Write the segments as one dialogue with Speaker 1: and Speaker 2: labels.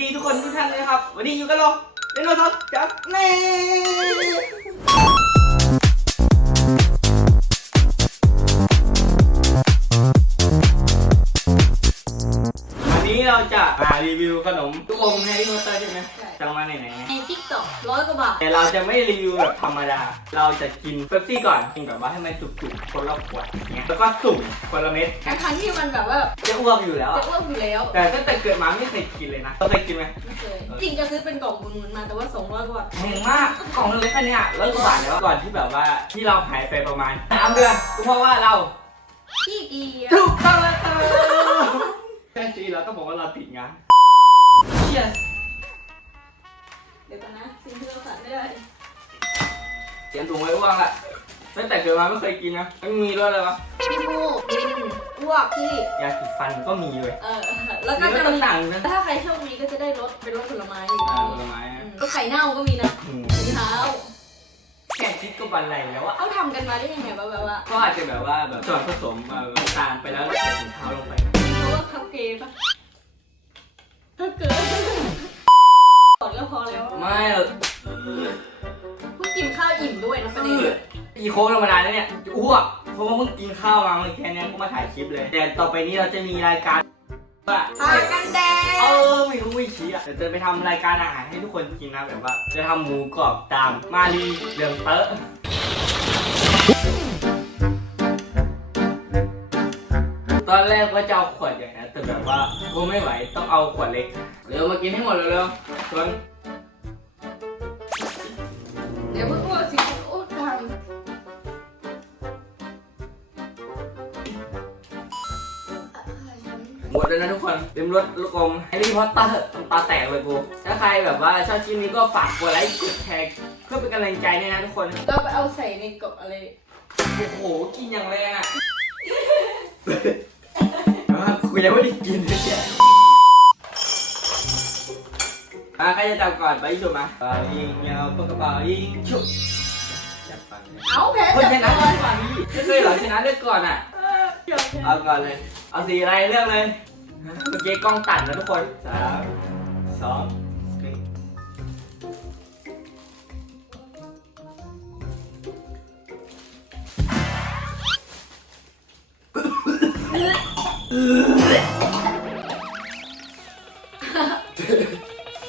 Speaker 1: ดีทุกคนทุกท่านเลยครับ วันนี้อยู่กับเราเล่นโนซอจากเน่ เราจะมารีวิวขนมทุกอมให้พี่โนเตอร์ใช่ไหม
Speaker 2: ใช่
Speaker 1: จะเอามาไหนไหนๆ
Speaker 2: ในทิกตอกร้อยกว่าบาท
Speaker 1: แต่เราจะไม่รีวิวแบบธรรมดา เราจะกินเป๊ปซี่ก่อน กินแบบว่าให้มันจุกๆ คนละขวดอย่างเงี้ย แล้วก็สุ่มคนละเม็ด
Speaker 2: ทั้งที่มันแบบว่า
Speaker 1: จะอ้วกอยู่แล้ว
Speaker 2: จะ
Speaker 1: อะ
Speaker 2: อ้วกอยู่แล้ว
Speaker 1: แต่ตั้งแต่เกิดมาไม่เคยกินเลยนะเราเคยกินไหม
Speaker 2: ไม่เคยจริงจะซื้อเป็นกล่องบุญมันมาแต่ว่า200กว่าบาท
Speaker 1: แพงมากกล่องเล็กๆอันเนี้ยร้อยกว่าบาทแล้วก่อนที่แบบว่าที่เราหายไปประมาณสามเดือนก็เพราะว่าเรา
Speaker 2: พี่เกีย
Speaker 1: ถูกต้องแล้วครับ แค่ชีเราต้องบอกว่าเราติดงาน Cheers
Speaker 2: เดี๋ยวกันนะสิ่งที่เราขาดไม่ได้
Speaker 1: เตรียมถุงไว้อ้วกอะตั้งแต่เกิดมาไม่เคยกินนะไม่มีด้วยเลยวะ
Speaker 2: พี่มูกกินอ้วกที่
Speaker 1: ยาสีฟันก็มีเลย
Speaker 2: เออ แล้วก็
Speaker 1: ก็
Speaker 2: จะ
Speaker 1: ต้อ
Speaker 2: มี
Speaker 1: งสั่งนะ
Speaker 2: ถ้าใครโชคดีก็จะได้รสเป็นรสผลไม้อยู่
Speaker 1: อ่า
Speaker 2: ใน
Speaker 1: ผล
Speaker 2: นี้
Speaker 1: ไม้
Speaker 2: อื
Speaker 1: อะ
Speaker 2: มก็ไข่เน่าก็มีนะ
Speaker 1: อืม
Speaker 2: สีเท้า
Speaker 1: แค่คิดก็บันไลแล้วอะ
Speaker 2: เขาทำกันมาได้ยังไงวะแบบว่า
Speaker 1: ก็อาจจะแบบว่าแบบส่วนผสมเอ่อน้ำตาลไปแล้วใส่ถุงเท้าลงไป
Speaker 2: ค้ง
Speaker 1: ธรรมดาแล้วเนี่ยจะอ้วกเพราะว่าเพิ่งกินข้าวมาเมื่อแค่เนี้ยก็มาถ่ายคลิปเลย แต่ต่อไปนี้เราจะมีรายการว่า
Speaker 2: ทากันแด
Speaker 1: เอ
Speaker 2: ด
Speaker 1: อไม่รู้ไม่ชี้อะเดี๋ยวจะไปทำรายการอาหารให้ทุกคนกินนะแบบว่า จะทำหมูกรอบตามมารีเหลืองเตอะตอนแรกว่าจะเอาขวดใหญ่นะแต่แบบว่ากูไม่ไหวต้องเอาขวดเล็กเร็วมากินให้หมดเร็วๆชวน หมดแล้วนะทุกคนเต็มรถลูกอมแฮร์รี่พอตเตอร์ตาแตกเลยกูถ้าใครแบบว่าชอบคลิปนี้ก็ฝากกดไลค์กดแชร์เพื่อเป็นกำลังใจด้วยนะทุกคน
Speaker 2: เราไปเอาใส่ในกล่องอะไร
Speaker 1: โอ้โหกินอย่างแรงอะกูยังไม่ได้กินเลยเนี่ยอะใครจะจับก่อนไปยิงฉุบมาไปยิงยาวปากกระเป๋ายิงฉุบจับปังเลย
Speaker 2: เอาแพ้
Speaker 1: คนช
Speaker 2: จับ
Speaker 1: นะ
Speaker 2: ก่อน
Speaker 1: ก่อนพี่ไม่เคยเหรอชนะเลือกก่อนอะ
Speaker 2: เออเดี๋ยว
Speaker 1: เอาก่อนเลย เอาสีอะไรเลือกเลย เมื่อกี้กล้องตัดนะทุกคนสามสองหนึ่ง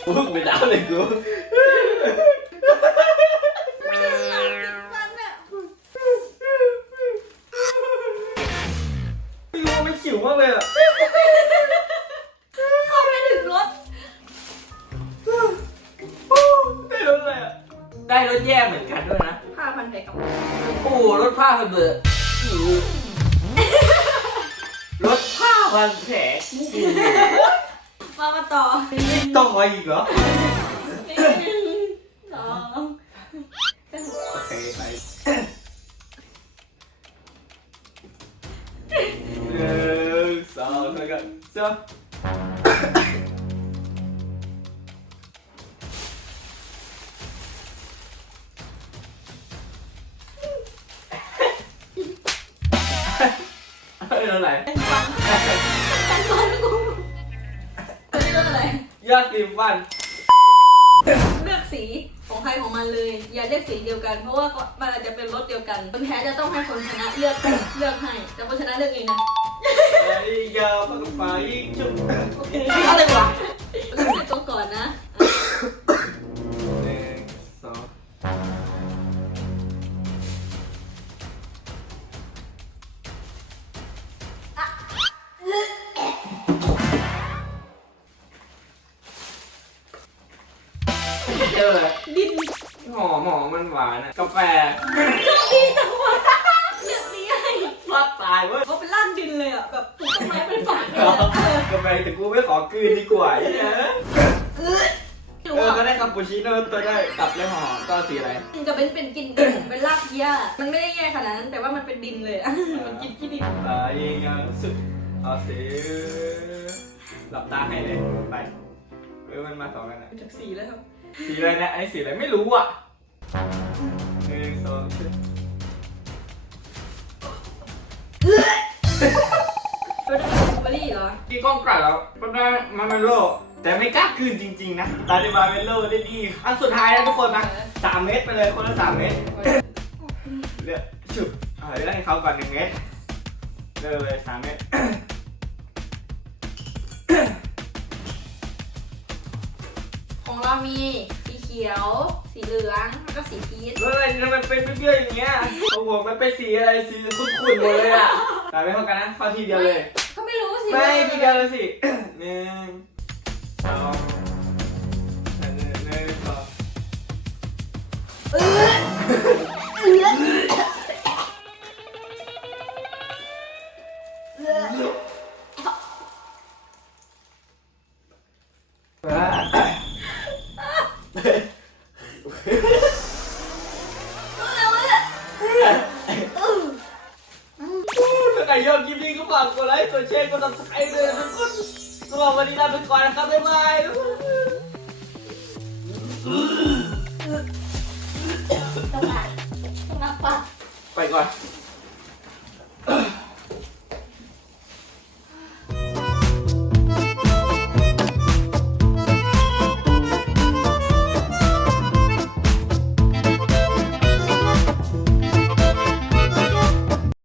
Speaker 1: พูดไม่ได้เลยกู ร
Speaker 2: ถ
Speaker 1: แย่เหมือนกันด้วยนะ
Speaker 2: ผ้าพันแผลกับ
Speaker 1: โอ้โหรถผ้าพันเบอร์รถผ้าพันแผล
Speaker 2: มามาต่อ
Speaker 1: ต้องคอยอีกเหรอ
Speaker 2: สอง
Speaker 1: โอเคไปหนึ่งสองแล้วก็เสื้อ เฮ้ยอะไร
Speaker 2: เป็นฟันเป็นฟันกูเลือกอะไร
Speaker 1: ยอดสีฟัน
Speaker 2: เลือกสีของใครของมันเลย อย่าเลือกสีเดียวกัน เพราะว่ามันอาจจะเป็นรสเดียวกันคนแพ้จะต้องให้คนชนะเลือกเลือกให้ แต่คนชนะเลือกเองนะ
Speaker 1: ไอ้ยาวปากกระเป๋ายจุ๊บ
Speaker 2: โอเคอะไรวะ
Speaker 1: มหอมมันหวานอะกาแฟ
Speaker 2: ดีจังวะเลือกนี้ให้
Speaker 1: ฟาดตายเว้ย
Speaker 2: เขาเป็นล่างดินเลยอะ แบบปลูกต้นไม้เป็นฝักเลยอะเออกา
Speaker 1: แฟแต่กูไม่ขอกลืนดีกว่าไอ้เนี่ย
Speaker 2: เออ
Speaker 1: เออก็ได้คาปูชิโน่ตัวได้กลับเลยหอมก็สีอะไร
Speaker 2: กินกับเป็นเป็นกินดินเป็นรากหญ้ามันไม่ได้แย่ขนาดนั้น แต่ว่ามันเป็นดินเลยอะมันกินขี้ดิน
Speaker 1: อ่ายิงอะสุดเอาสีหลับตาให้เลยไปเออมันมาสองกันนะ
Speaker 2: จากสีแล้วครับ
Speaker 1: สีอะไรเนี่ยไอ้สีอะไรไม่รู้อะ
Speaker 2: เป็นบลูเบอรี่เหรอ
Speaker 1: กี่กล้องกลัดแล้วก็ได้มาเมโลแต่ไม่กล้าคืนจริงๆนะตาดิบาเมโลได้ดีอันสุดท้ายแล้วทุกคนมาสามเม็ดไปเลยคนละสามเม็ดเลือกฉุบอ่าเลือกให้เขาก่อนหนึ่งเม็ดเลือกเลยสามเม็ด
Speaker 2: ของเรามีสีเขียว สีเหลือง แล้วก็สีพีช
Speaker 1: เฮ้ยทำไมเป็นเปรี้ยวๆอย่างเงี้ยโอ้โหมันเป็นสีอะไรสีขุ่นๆหมดเลยอะ ตายไม่เท่ากันนะข้อทีเดียวเลย
Speaker 2: ก็ไม่รู้สิ
Speaker 1: ไม่ทีเดียวเลยสิ หนึ่งสองหนึ่งหนึ่งสอง
Speaker 2: เออเอ
Speaker 1: กำลังใจเลยทุกคนสำหรับวันนี้ลาไปก่อนนะครับบ๊ายบายทุกคน
Speaker 2: ต้องอ่านต้องนับปะ
Speaker 1: ไปก่อน